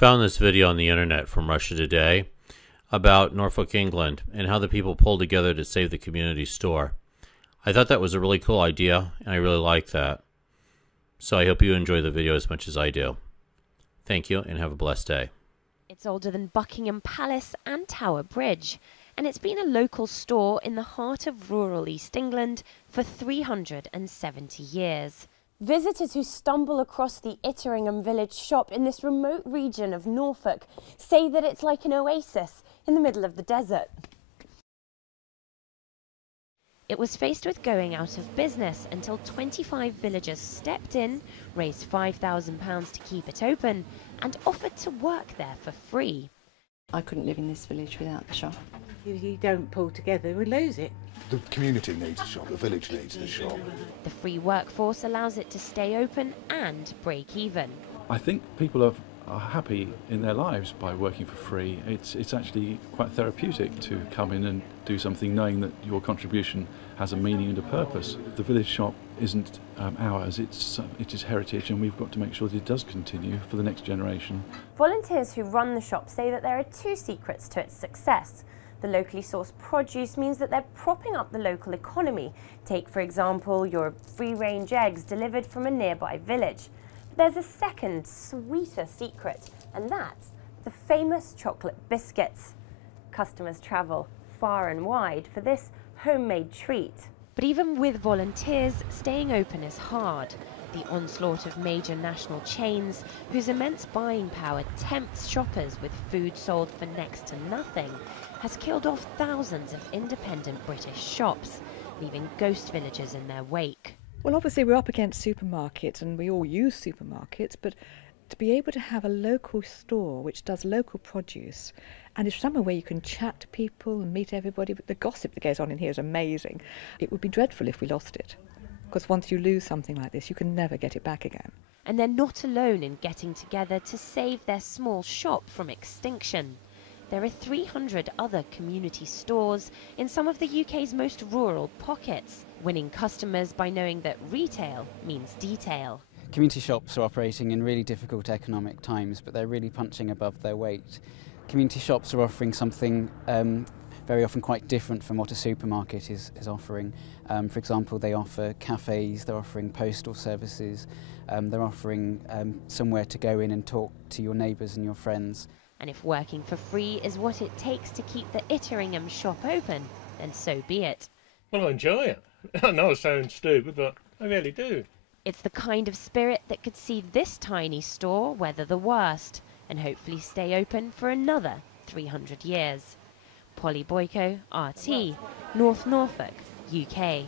Found this video on the internet from Russia Today about Norfolk, England, and how the people pulled together to save the community store. I thought that was a really cool idea, and I really like that. So I hope you enjoy the video as much as I do. Thank you, and have a blessed day. It's older than Buckingham Palace and Tower Bridge, and it's been a local store in the heart of rural East England for 370 years. Visitors who stumble across the Itteringham village shop in this remote region of Norfolk say that it's like an oasis in the middle of the desert. It was faced with going out of business until 25 villagers stepped in, raised £5,000 to keep it open, and offered to work there for free. I couldn't live in this village without the shop. If you don't pull together, we lose it. The community needs a shop, the village needs a shop. The free workforce allows it to stay open and break even. I think people are happy in their lives by working for free. It's actually quite therapeutic to come in and do something knowing that your contribution has a meaning and a purpose. The village shop isn't ours, it is heritage, and we've got to make sure that it does continue for the next generation. Volunteers who run the shop say that there are two secrets to its success. The locally sourced produce means that they're propping up the local economy. Take, for example, your free-range eggs delivered from a nearby village. There's a second, sweeter secret, and that's the famous chocolate biscuits. Customers travel far and wide for this homemade treat. But even with volunteers, staying open is hard. The onslaught of major national chains, whose immense buying power tempts shoppers with food sold for next to nothing, has killed off thousands of independent British shops, leaving ghost villages in their wake. Well, obviously we're up against supermarkets and we all use supermarkets, but to be able to have a local store which does local produce and is somewhere where you can chat to people and meet everybody, but the gossip that goes on in here is amazing. It would be dreadful if we lost it, because once you lose something like this, you can never get it back again. And they're not alone in getting together to save their small shop from extinction. There are 300 other community stores in some of the UK's most rural pockets, winning customers by knowing that retail means detail. Community shops are operating in really difficult economic times, but they're really punching above their weight. Community shops are offering something very often quite different from what a supermarket is offering. For example, they offer cafes, they're offering postal services, they're offering somewhere to go in and talk to your neighbours and your friends. And if working for free is what it takes to keep the Itteringham shop open, then so be it. Well, I enjoy it. I know it sounds stupid, but I really do. It's the kind of spirit that could see this tiny store weather the worst and hopefully stay open for another 300 years. Polly Boyko, RT, North Norfolk, UK.